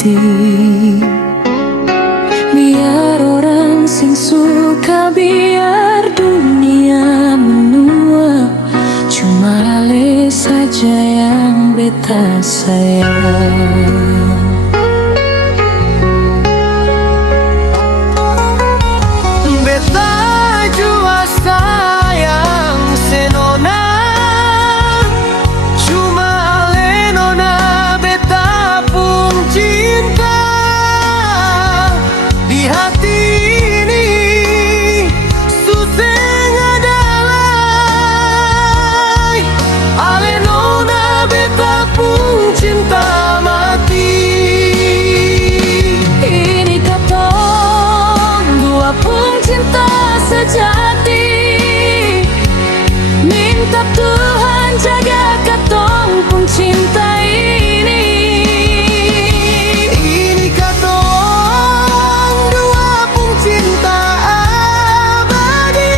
hati. Biar orang sing suka, biar dunia menua, cuma Ale saja yang beta sayang. Minta Tuhan jaga katong pun cinta ini. Ini katong dua pun cinta abadi.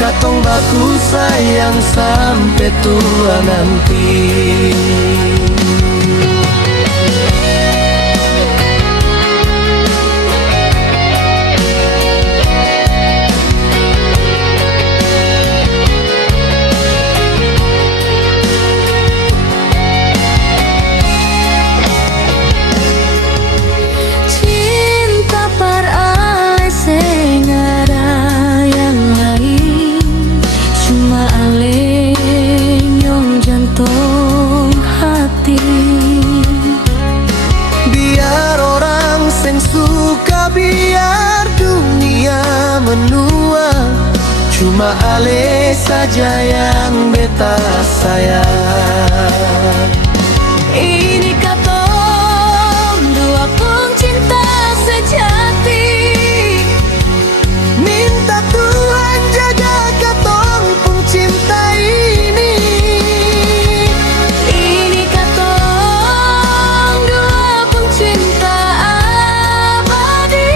Katong baku sayang sampai tua nanti. Biar orang sing suka, biar dunia menua, cuma Ale saja yang beta sayang. Ini katong dua pencinta sejati. Minta Tuhan jaga katong pun cinta ini. Ini katong dua pencinta abadi.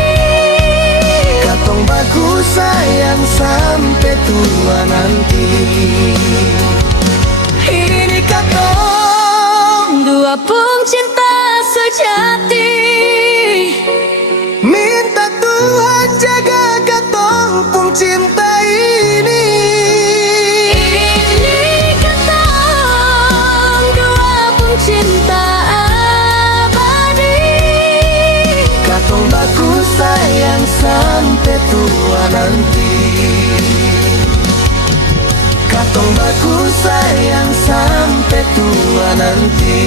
Katong baku sayang sampai tua nanti. Ini katong dua pencinta sejati. Minta Tuhan jaga katong pun cinta ini. Ini katong dua pencinta abadi. Katong baku sayang sampai tua nanti. Katong baku sayang sampai tua nanti.